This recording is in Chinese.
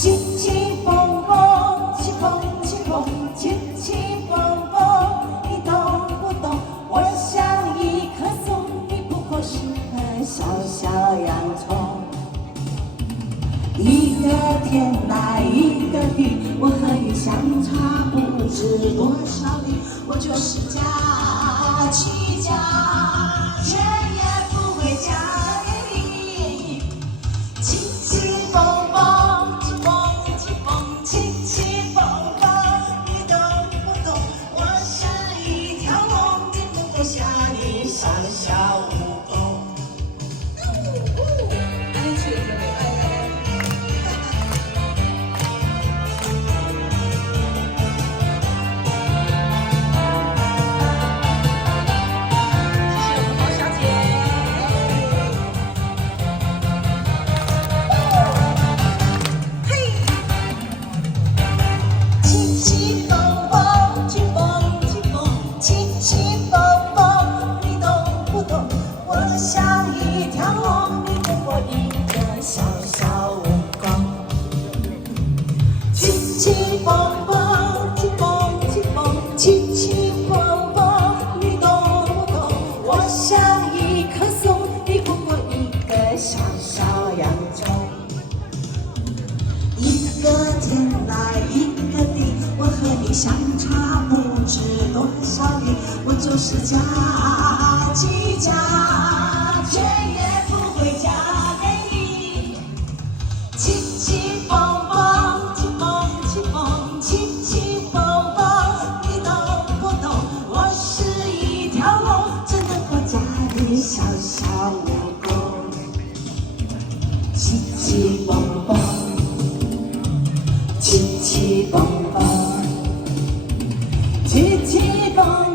起起蹦蹦，起蹦起蹦，起起蹦蹦，你懂不懂？我像一棵松，你不过是个小小洋葱。一个天来一个地，我和你相差不知多少里，我就是嫁去嫁，却也不会嫁给你。起起蹦蹦，起蹦起蹦，起起蹦蹦，你懂不懂？我是一条龙，顶不过下你小小蜈蚣。安全的爱。像一条龙，你不过一个小小蜈蚣。起起蹦蹦，起蹦起蹦，起起蹦蹦，你懂不懂？我像一棵松，你不过一个小小洋葱。一个天来一个地，我和你相差不知多少里，我就是嫁鸡嫁。却也不会嫁给你。起起蹦蹦，起蹦起蹦，起起蹦蹦，你懂不懂？我是一条龙，只能够嫁给小小蜈蚣。起起蹦蹦，起起蹦蹦，起起蹦。